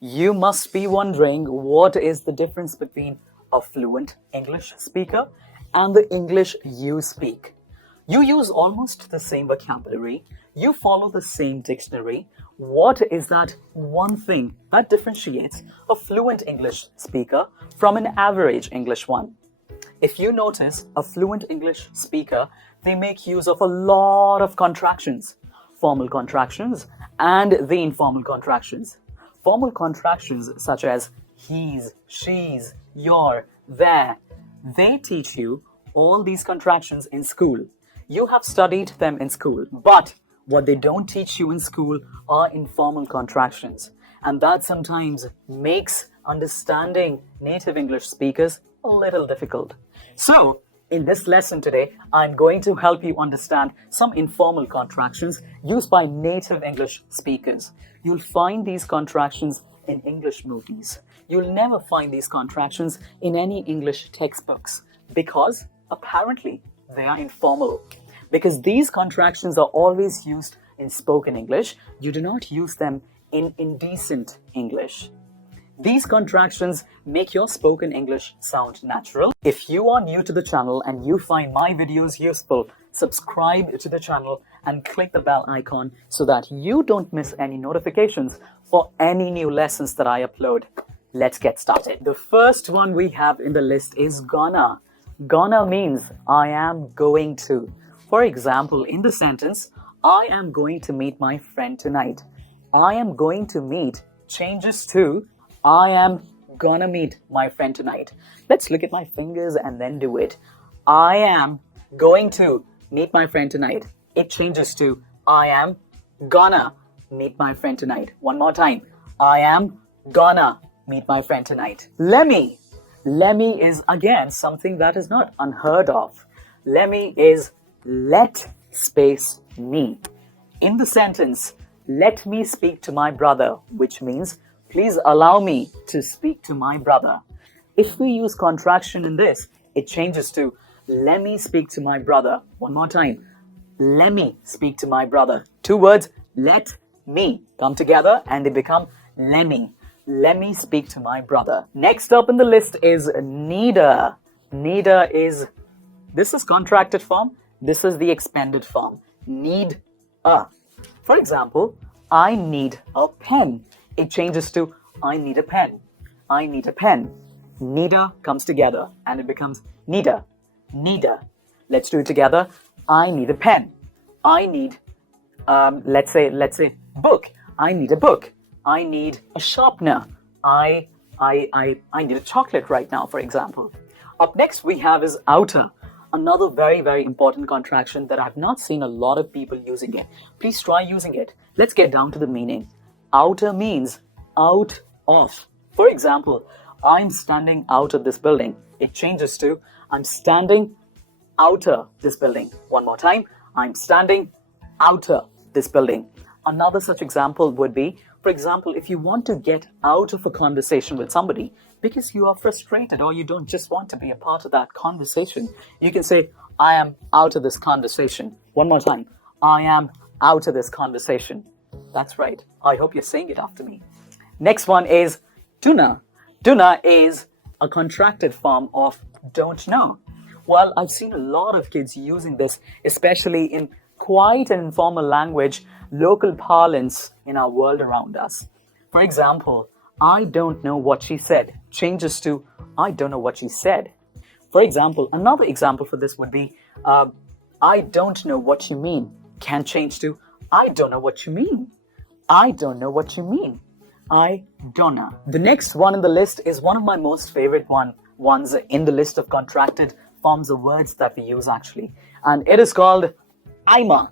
You must be wondering what is the difference between a fluent English speaker and the English you speak. You use almost the same vocabulary, you follow the same dictionary. What is that one thing that differentiates a fluent English speaker from an average English one? If you notice, a fluent English speaker, they make use of a lot of contractions, formal contractions and the informal contractions. Formal contractions such as he's, she's, you're, there, they teach you all these contractions in school. You have studied them in school, but what they don't teach you in school are informal contractions. And that sometimes makes understanding native English speakers a little difficult. So, in this lesson today, I'm going to help you understand some informal contractions used by native English speakers. You'll find these contractions in English movies. You'll never find these contractions in any English textbooks because apparently they are informal. Because these contractions are always used in spoken English, you do not use them in indecent English. These contractions make your spoken English sound natural. If you are new to the channel and you find my videos useful, subscribe to the channel and click the bell icon so that you don't miss any notifications for any new lessons that I upload. Let's get started. The first one we have in the list is gonna. Gonna means I am going to. For example, in the sentence, I am going to meet my friend tonight. I am going to meet changes to I am gonna meet my friend tonight. Let's look at my fingers and then do it. I am going to meet my friend tonight. It changes to I am gonna meet my friend tonight. One more time. I am gonna meet my friend tonight. Lemmy. Lemmy is again something that is not unheard of. Lemmy is let space me. In the sentence, let me speak to my brother, which means please allow me to speak to my brother. If we use contraction in this, it changes to let me speak to my brother. One more time. Let me speak to my brother. Two words, let me, come together and they become let me. Let me speak to my brother. Next up in the list is neither. Neither is, this is contracted form. This is the expanded form. Need a. For example, I need a pen. It changes to I need a pen. I need a pen. Neither comes together and it becomes neither. Neither. Let's do it together. I need a pen. I need, let's say book. I need a book. I need a sharpener. I need a chocolate right now, for example. Up next we have is outer. Another very, very important contraction that I've not seen a lot of people using it. Please try using it. Let's get down to the meaning. Outer means out of. For example, I'm standing out of this building. It changes to I'm standing outer this building. One more time. I'm standing outer this building. Another such example would be, for example, if you want to get out of a conversation with somebody because you are frustrated or you don't just want to be a part of that conversation, you can say, I am out of this conversation. One more time. I am out of this conversation. That's right. I hope you're saying it after me. Next one is dunna. Dunna is a contracted form of don't know. Well, I've seen a lot of kids using this, especially in quite an informal language, local parlance in our world around us. For example, I don't know what she said changes to I don't know what she said. For example, another example for this would be I don't know what you mean can change to I don't know what you mean. I don't know what you mean. I don't know. The next one in the list is one of my most favorite ones in the list of contracted forms of words that we use actually. And it is called I'ma.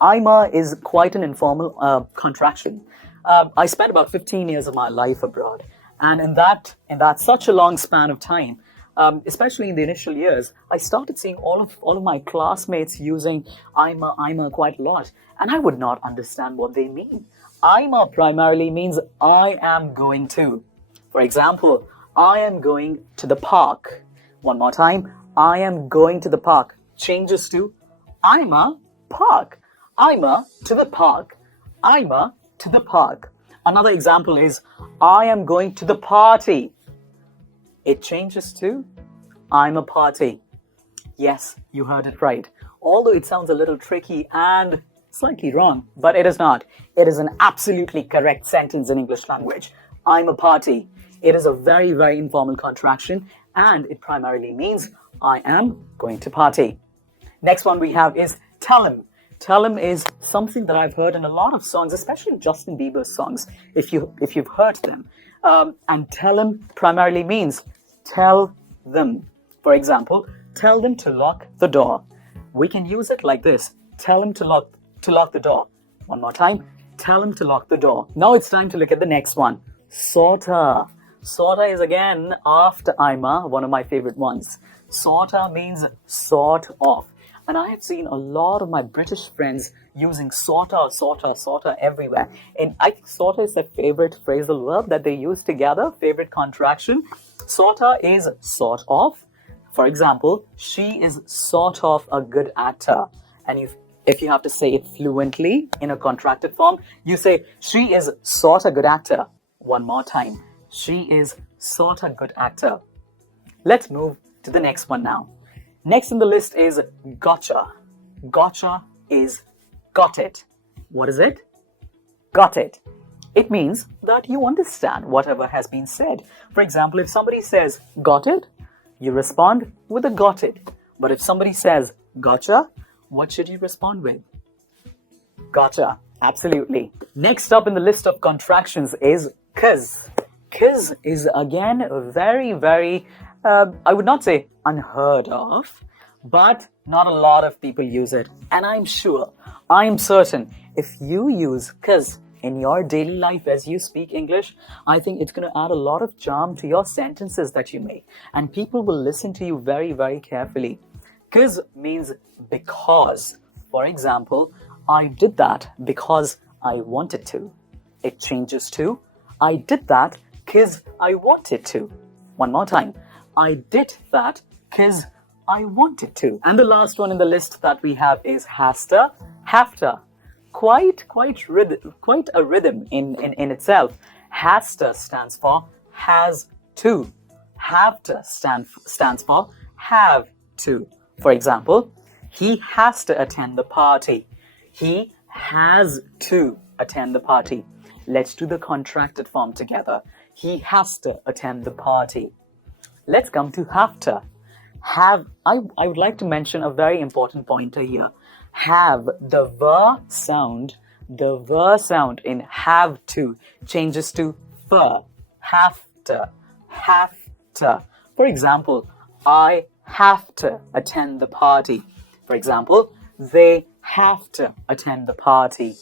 I'ma is quite an informal contraction. I spent about 15 years of my life abroad. And in that such a long span of time, especially in the initial years, I started seeing all of my classmates using I'ma quite a lot. And I would not understand what they mean. I'ma primarily means I am going to. For example, I am going to the park. One more time. I am going to the park changes to I'ma park. I'ma to the park. I'ma to the park. Another example is, I am going to the party. It changes to, I'm a party. Yes, you heard it right. Although it sounds a little tricky and slightly wrong, but it is not. It is an absolutely correct sentence in English language. I'm a party. It is a very, very informal contraction, and it primarily means I am going to party. Next one we have is tell him. Tell him is something that I've heard in a lot of songs, especially Justin Bieber's songs, if you've heard them. And tell him primarily means tell them. For example, tell them to lock the door. We can use it like this. Tell him to lock the door. One more time. Tell him to lock the door. Now it's time to look at the next one. Sorta. Sorta is again after Ima, one of my favorite ones. Sorta means sort of. And I have seen a lot of my British friends using sorta everywhere. And I think sorta is their favorite phrasal verb that they use together, favorite contraction. Sorta is sort of. For example, she is sort of a good actor. And if you have to say it fluently in a contracted form, you say, she is sort of good actor. One more time. She is sort of good actor. Let's move to the next one now. Next in the list is gotcha. Gotcha is got it. What is it? Got it. It means that you understand whatever has been said. For example, if somebody says, got it, you respond with a got it. But if somebody says, gotcha, what should you respond with? Gotcha. Absolutely. Next up in the list of contractions is cuz. Cuz is again very, very, I would not say unheard of, but not a lot of people use it. And I'm certain, if you use cuz in your daily life as you speak English, I think it's going to add a lot of charm to your sentences that you make. And people will listen to you very, very carefully. Cuz means because. For example, I did that because I wanted to. It changes to, I did that because I wanted to. One more time. I did that because I wanted to. And the last one in the list that we have is hasta, hafta. Quite a rhythm in itself. Hasta stands for has to. Hafta stands for have to. For example, he has to attend the party. He has to attend the party. Let's do the contracted form together. He has to attend the party. Let's come to have to. I would like to mention a very important pointer here. Have, the ver sound in have to changes to fur. Have to. For example, I have to attend the party. For example, they have to attend the party.